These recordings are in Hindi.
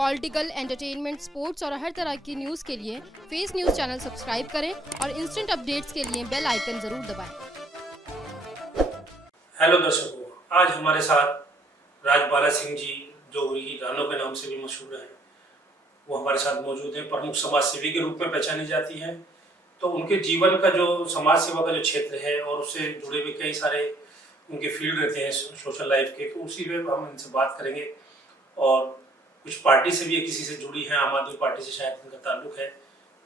पॉलिटिकल, एंटरटेनमेंट, स्पोर्ट्स और हर तरह की न्यूज़ के लिए फेस न्यूज़ चैनल सब्सक्राइब करें और इंस्टेंट अपडेट्स के लिए बेल आइकन ज़रूर दबाएं। हेलो दर्शकों, आज हमारे साथ राजबाला सिंह जी, जो रानो के नाम से भी मशहूर हैं, वो हमारे साथ मौजूद हैं। प्रमुख समाज सेवी के रूप में पहचानी जाती हैं। तो उनके जीवन का जो समाज सेवा का जो क्षेत्र है और उससे जुड़े हुए कई सारे उनके फील्ड रहते हैं सोशल लाइफ के, तो उसी में हम इनसे बात करेंगे। और कुछ पार्टी से भी किसी से जुड़ी हैं, आम आदमी पार्टी से शायद इनका ताल्लुक है,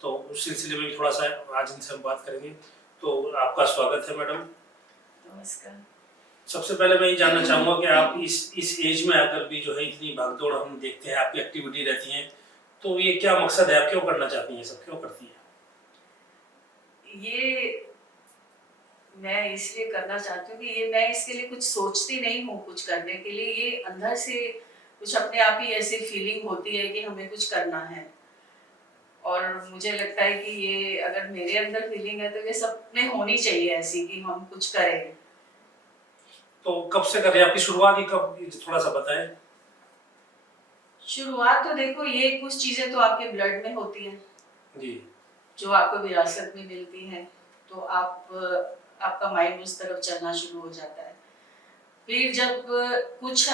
तो उस सिलसिले में भी थोड़ा सा आज इनसे हम बात करेंगे। तो आपका स्वागत है मैडम। नमस्कार। सबसे पहले मैं ये जानना चाहूँगा कि आप इस एज में आकर भी जो है इतनी भागदौड़ हम देखते हैं, आपकी एक्टिविटी रहती हैं, तो ये क्या मकसद है, आप क्यों करना चाहती हैं, सब क्यों करती हैं? ये मैं इसलिए करना चाहती हूँ कि ये मैं इसके लिए कुछ सोचती नहीं हूँ कुछ करने के लिए, ये अंदर से कुछ अपने आप ही ऐसी फीलिंग होती है कि हमें कुछ करना है। और मुझे लगता है कि ये अगर मेरे अंदर फीलिंग है तो ये सब में होनी चाहिए ऐसी कि हम कुछ करें। तो कब से कर रहे हैं, आपकी शुरुआत ही कब, थोड़ा सा बताएं। शुरुआत तो देखो, ये कुछ चीजें तो आपके ब्लड में होती हैं जी, जो आपको विरासत में मिलती हैं, तो आपका माइंड उस तरफ चलना शुरू हो जाता है। फिर जब कुछ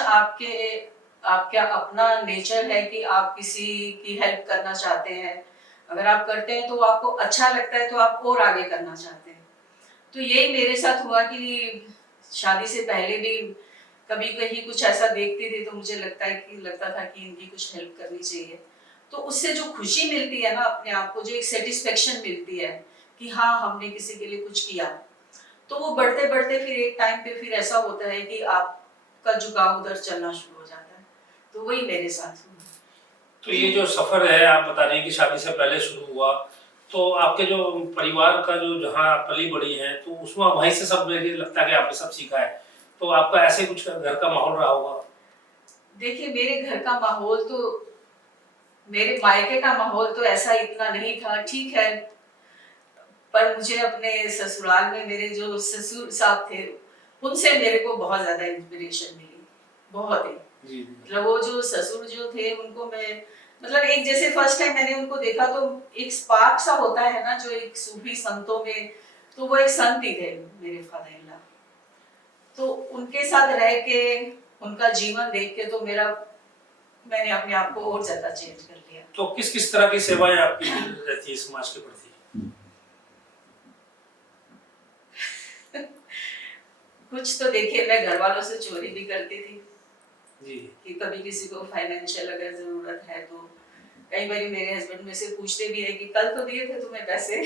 आपका अपना नेचर है कि आप किसी की हेल्प करना चाहते हैं, अगर आप करते हैं तो आपको अच्छा लगता है तो आप और आगे करना चाहते हैं। तो यही मेरे साथ हुआ कि शादी से पहले भी कभी कहीं कुछ ऐसा देखती थी तो मुझे लगता था कि इनकी कुछ हेल्प करनी चाहिए। तो उससे जो खुशी मिलती है ना, अपने आप को जो एक सेटिस्फेक्शन मिलती है कि हाँ हमने किसी के लिए कुछ किया, तो वो बढ़ते बढ़ते फिर एक टाइम पे फिर ऐसा होता है कि आपका झुकाव उधर चलना शुरू हो जाता है। तो वही मेरे साथ हुआ। तो ये जो सफर है, आप बता रहे हैं कि शादी से पहले शुरू हुआ, तो आपके जो परिवार का जो जहाँ आप पली बड़ी हैं, तो उसमें वहीं से सब मुझे लगता है कि आपने सब सीखा है। तो आपका ऐसे कुछ घर का माहौल रहा होगा? देखिए, मेरे घर का माहौल तो, मेरे मायके का माहौल तो ऐसा इतना नहीं था, ठीक है, पर मुझे अपने ससुराल में मेरे जो ससुर साहब थे उनसे मेरे को बहुत ज्यादा इंस्पिरेशन मिली, बहुत ही। जी, मतलब वो जो ससुर जो थे उनको मैं, मतलब एक जैसे फर्स्ट टाइम मैंने उनको देखा तो एक स्पार्क सा होता है ना जो एक सूफी संतों में, तो वो एक संत ही थे मेरे फादर इन लॉ। तो उनके साथ रह के, उनका जीवन देख के तो मैंने अपने आप को और ज्यादा चेंज कर लिया। तो किस किस तरह की सेवाएं आपकी रहती है समाज के प्रति? कुछ तो देखिए, मैं घर वालों से चोरी भी करती थी जी, कि कभी किसी को फाइनेंशियल अगर जरूरत है तो कई बार मेरे हस्बैंड में से पूछते भी है कि कल तो दिए थे तुम्हें पैसे।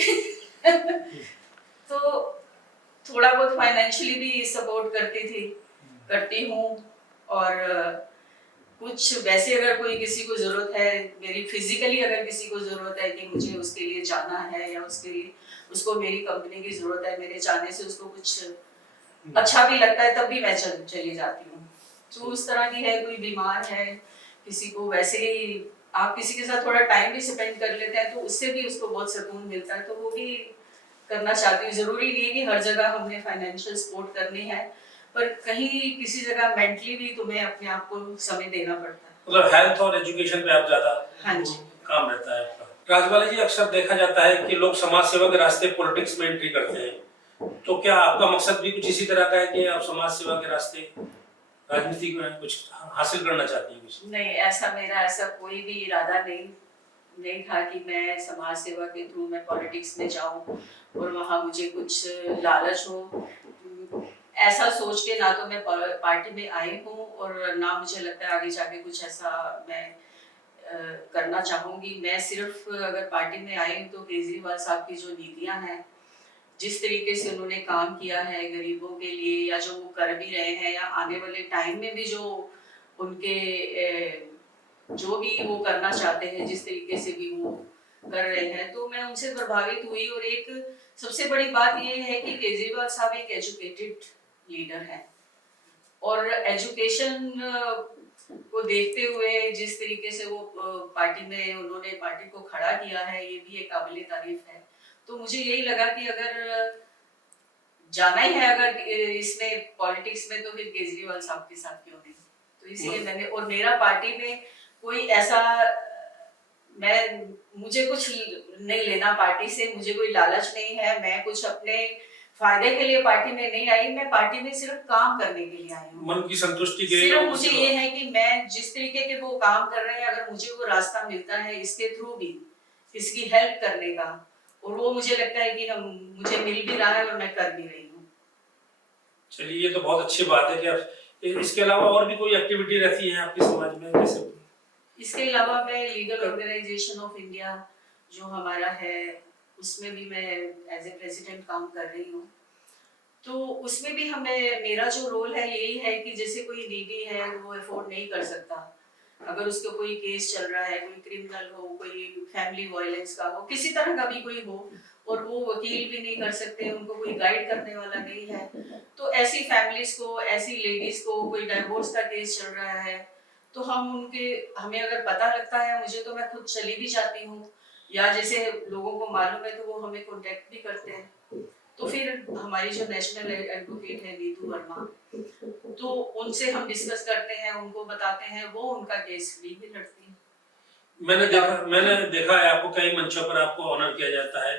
तो थोड़ा बहुत फाइनेंशियली भी सपोर्ट करती हूँ। और कुछ वैसे अगर कोई किसी को जरूरत है, मेरी फिजिकली अगर किसी को जरूरत है कि मुझे उसके लिए जाना है या उसको मेरी कंपनी की जरूरत है, मेरे जाने से उसको कुछ अच्छा भी लगता है, तब भी मैं चली जाती हूँ। तो उस तरह की है, कोई बीमार है, किसी को वैसे ही आप किसी के साथ थोड़ा टाइम भी स्पेंड कर लेते हैं तो उससे भी उसको बहुत सुकून मिलता है, तो वो भी करना चाहती हूँ। जरूरी नहीं है कि हर जगह हमने फाइनेंशियल सपोर्ट करनी है, पर कहीं किसी जगह मेंटली भी तुम्हें अपने आप को समय देना पड़ता है। मतलब हेल्थ और एजुकेशन पे आप ज्यादा हाँ जी, काम रहता है आपका। राजबाला जी, अक्सर देखा जाता है कि लोग समाज सेवा के रास्ते पॉलिटिक्स में एंट्री करते हैं, तो क्या आपका मकसद भी कुछ इसी तरह का है कि आप समाज सेवा के रास्ते राजनीति में कुछ हासिल करना चाहती हैं? कुछ नहीं, ऐसा कोई भी इरादा नहीं था कि मैं समाज सेवा के थ्रू मैं पॉलिटिक्स में जाऊं और वहां मुझे कुछ लालच हो। ऐसा सोच के ना तो मैं पार्टी में आई हूँ और ना मुझे लगता है आगे जाके कुछ ऐसा मैं करना चाहूंगी। मैं सिर्फ अगर पार्टी में आई तो केजरीवाल साहब की जो नीतियां हैं, जिस तरीके से उन्होंने काम किया है गरीबों के लिए, या जो वो कर भी रहे हैं, या आने वाले टाइम में भी जो उनके जो भी वो करना चाहते हैं, जिस तरीके से भी वो कर रहे हैं, तो मैं उनसे प्रभावित हुई। और एक सबसे बड़ी बात ये है कि केजरीवाल साहब एक एजुकेटेड लीडर हैं, और एजुकेशन को देखते हुए जिस तरीके से वो पार्टी में उन्होंने पार्टी को खड़ा किया है, ये भी एक काबिले तारीफ है। तो मुझे यही लगा कि अगर जाना ही है अगर इसमें पॉलिटिक्स में, तो फिर केजरीवाल साहब के साथ क्यों नहीं। तो इसलिए मैंने, और मेरा पार्टी में कोई ऐसा मैं मुझे कुछ नहीं लेना पार्टी से, मुझे कोई लालच नहीं है, मैं कुछ अपने फायदे के लिए पार्टी में नहीं आई, मैं पार्टी में सिर्फ काम करने के लिए आई हूँ। मन की संतुष्टि के लिए सिर्फ मुझे ये है कि मैं जिस तरीके के वो काम कर रहे हैं, अगर मुझे वो रास्ता मिलता है इसके थ्रू भी किसी की हेल्प करने का, और वो मुझे लगता है कि हम मुझे मिल भी रहा है और मैं कर भी रही हूँ। चलिए, ये तो बहुत अच्छी बात है कि आप इसके अलावा और भी कोई एक्टिविटी रहती है आपके समाज में? जैसे इसके अलावा मैं लीगल ऑर्गेनाइजेशन ऑफ इंडिया जो हमारा है उसमें भी मैं एज ए प्रेसिडेंट काम कर रही हूँ। तो उसमें भी हमें मेरा जो रोल है यही है कि जैसे कोई नीडी है वो अफोर्ड नहीं कर सकता, अगर उसका कोई केस चल रहा है, कोई क्रिमिनल हो, कोई फैमिली वायलेंस का हो, किसी तरह का भी कोई हो, और वो वकील भी नहीं कर सकते, उनको कोई गाइड करने वाला नहीं है, तो ऐसी फैमिलीज को, ऐसी लेडीज को, कोई डाइवोर्स का केस चल रहा है तो हमें अगर पता लगता है, मुझे तो मैं खुद चली भी जाती हूँ, या जैसे लोगों को मालूम है तो वो हमें कांटेक्ट भी करते हैं, तो फिर हमारी जो नेशनल एडवोकेट है नीतू वर्मा, तो उनसे हम डिस्कस करते हैं, उनको बताते हैं, वो उनका केस भी लड़ती है। मैंने देखा है आपको कई मंचों पर आपको ऑनर किया जाता है,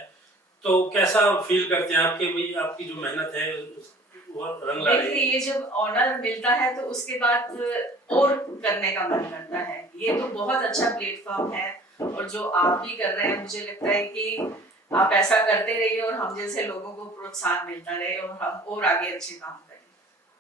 तो कैसा फील करते हैं आपके भाई आपकी जो मेहनत है वो रंग ला रही है? देखिए, ये जब ऑनर मिलता है तो उसके बाद और करने का मन करता है, ये तो बहुत अच्छा प्लेटफॉर्म है, और जो आप भी कर रहे हैं मुझे लगता है कि आप ऐसा करते रहिए और हम जैसे लोगों को प्रोत्साहन मिलता रहे और हम और आगे अच्छे काम करें।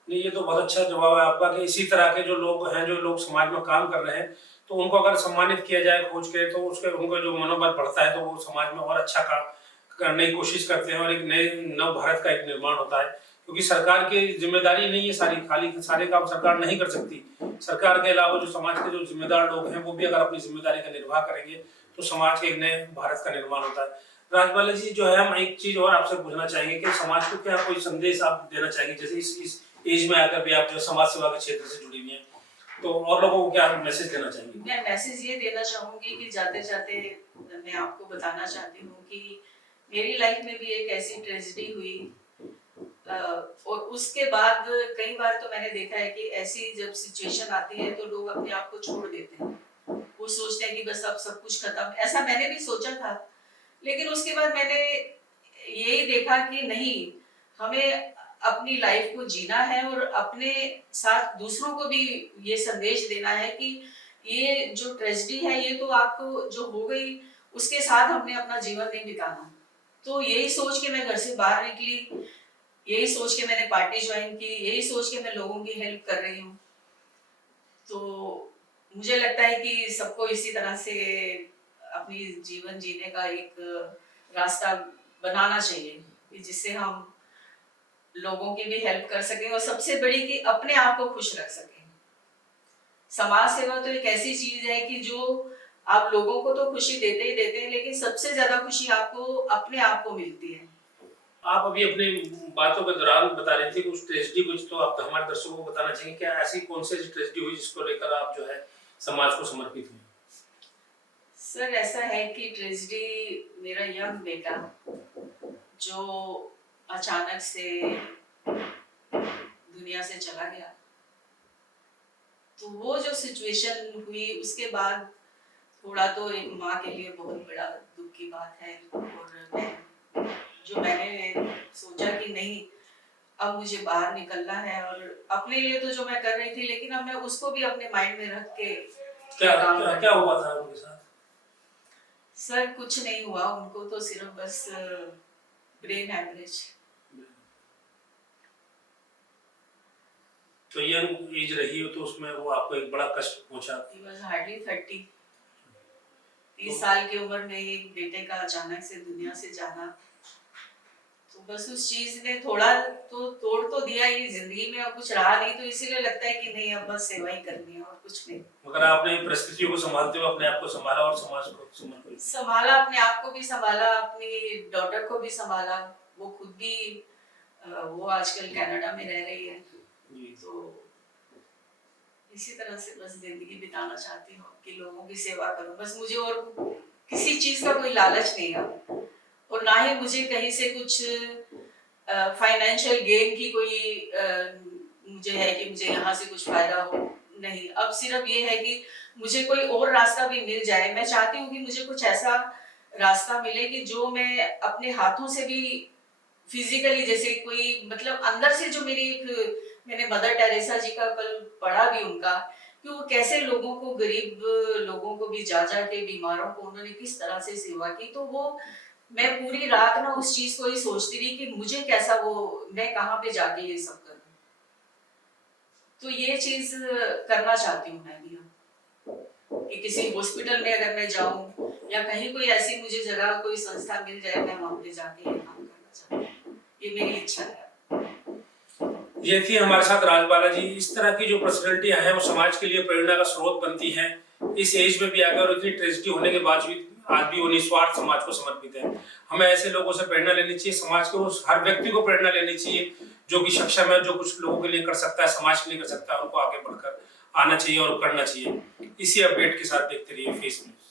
नहीं, ये तो बहुत अच्छा जवाब है आपका कि इसी तरह के जो लोग हैं, जो लोग समाज में काम कर रहे हैं, तो उनको अगर सम्मानित किया जाए खोज के, तो उसके उनका जो मनोबल बढ़ता है, तो वो समाज में और अच्छा काम करने की कोशिश करते हैं और एक नए नव भारत का एक निर्माण होता है। क्योंकि सरकार की जिम्मेदारी नहीं है सारी, खाली सारे काम सरकार नहीं कर सकती। सरकार के अलावा जो समाज के जो जिम्मेदार लोग हैं वो भी अगर अपनी जिम्मेदारी का निर्वाह करेंगे तो समाज के एक नए भारत का निर्माण होता है। राजबाला जी, जो है हम एक चीज और आपसे पूछना चाहेंगे कि समाज को क्या कोई संदेश आप देना चाहेंगे, जैसे इस एज में आकर भी आप जो समाज सेवा के क्षेत्र से जुड़ी हुई हैं, तो और लोगों को क्या मैसेज देना चाहेंगे? मैं मैसेज ये देना चाहूंगी कि जाते जाते मैं आपको बताना चाहती हूँ कि मेरी लाइफ में भी एक ऐसी ट्रेजेडी हुई, और उसके बाद कई बार तो मैंने देखा है कि ऐसी जब सिचुएशन आती है तो लोग अपने आप को छोड़ देते हैं, वो सोचते हैं कि बस अब सब कुछ खत्म। ऐसा मैंने भी सोचा था, लेकिन उसके बाद मैंने यही देखा कि नहीं, हमें अपनी लाइफ को जीना है और अपने साथ दूसरों को भी ये संदेश देना है कि ये जो ट्रेजेडी है ये तो आपको जो हो गई उसके साथ हमने अपना जीवन नहीं बिताना। तो यही सोच के मैं घर से बाहर निकली, यही सोच के मैंने पार्टी ज्वाइन की, यही सोच के मैं लोगों की हेल्प कर रही हूँ। तो मुझे लगता है कि सबको इसी तरह से अपनी जीवन जीने का एक रास्ता बनाना चाहिए कि जिससे हम लोगों की भी हेल्प कर सकें, और सबसे बड़ी कि अपने आप को खुश रख सकें। समाज सेवा तो एक ऐसी चीज है कि जो आप लोगों को तो खुशी देते ही देते हैं, लेकिन सबसे ज्यादा खुशी आपको अपने आप को मिलती है। आप अभी अपनी बातों के दौरान बता रहे थे कुछ ट्रेजेडी, कुछ तो आप हमारे दर्शकों को बताना चाहिए, क्या ऐसी कौन सी ट्रेजेडी हुई जिसको लेकर आप जो है समाज को समर्पित हुए? सर, ऐसा है कि ट्रेजेडी मेरा यंग बेटा जो अचानक से दुनिया से चला गया, तो वो जो सिचुएशन हुई उसके बाद थोड़ा तो एक माँ के लिए बहुत बड़ा दुख की बात है, और मैंने सोचा कि नहीं, अब मुझे बाहर निकलना है, और अपने लिए तो जो मैं कर रही थी, लेकिन अब मैं उसको भी अपने माइंड में रख के क्या हुआ था उनके साथ? सर, कुछ नहीं हुआ, उनको तो सिर्फ बस ब्रेन हैमरेज। तो यंग एज रही हो तो उसमें वो आपको एक बड़ा कष्ट पहुंचा। He was hardly 30। 30 साल की उम्र में एक बेटे का अचानक से दुनिया से जाना, तो बस उस चीज ने थोड़ा तो तोड़ तो दिया ही, जिंदगी में अब कुछ रहा नहीं, तो इसीलिए लगता है कि नहीं, अब बस सेवा ही करनी है और कुछ नहीं। मगर आपने परिस्थितियों को संभालते हुए अपने आप को संभाला और समाज को संभाला, अपने आप को भी संभाला, अपनी डॉटर को भी संभाला। वो खुद भी वो आजकल कनाडा में रह रही है, तो इसी तरह से बस जिंदगी बिताना चाहती हूँ कि लोगों की सेवा करूं, बस मुझे और किसी चीज का कोई लालच नहीं है, और ना ही मुझे कहीं से कुछ फाइनेंशियल गेन की कोई मुझे है कि मुझे यहाँ से कुछ फायदा हो, नहीं, अब सिर्फ ये है कि मुझे कोई और रास्ता भी मिल जाए। मैं चाहती हूँ कि मुझे कुछ ऐसा रास्ता मिले कि जो मैं अपने हाथों से भी फिजिकली, जैसे कोई मतलब अंदर से जो मेरी एक, मैंने मदर टेरेसा जी का कल पढ़ा भी उनका, कि वो कैसे लोगों को, गरीब लोगों को भी जा के, बीमारों को उन्होंने किस तरह से सेवा की। तो वो मैं पूरी रात ना उस चीज को ही सोचती रही कि मुझे कैसा, वो मैं कहाँ पे जाके ये सब करूं। तो ये चीज करना चाहती हूँ मैं भी, कि किसी हॉस्पिटल में अगर मैं जाऊं या कहीं कोई ऐसी मुझे जगह, कोई संस्था मिल जाए, मैं वहां पे जाके ये काम करना चाहती हूँ। ये मेरी इच्छा है। ये थी हमारे साथ राजबाला जी। इस तरह की जो पर्सनैलिटियां हैं वो समाज के लिए प्रेरणा का स्रोत बनती हैं। इस एज में भी आकर इतनी ट्रेजेडी होने के बावजूद आज भी वो निस्वार्थ समाज को समर्पित है। हमें ऐसे लोगों से प्रेरणा लेनी चाहिए। समाज के उस हर व्यक्ति को प्रेरणा लेनी चाहिए जो कि सक्षम है, जो कुछ लोगों के लिए कर सकता है, समाज के लिए कर सकता है, उनको आगे बढ़कर आना चाहिए और करना चाहिए। इसी अपडेट के साथ देखते रहिए फेस न्यूज।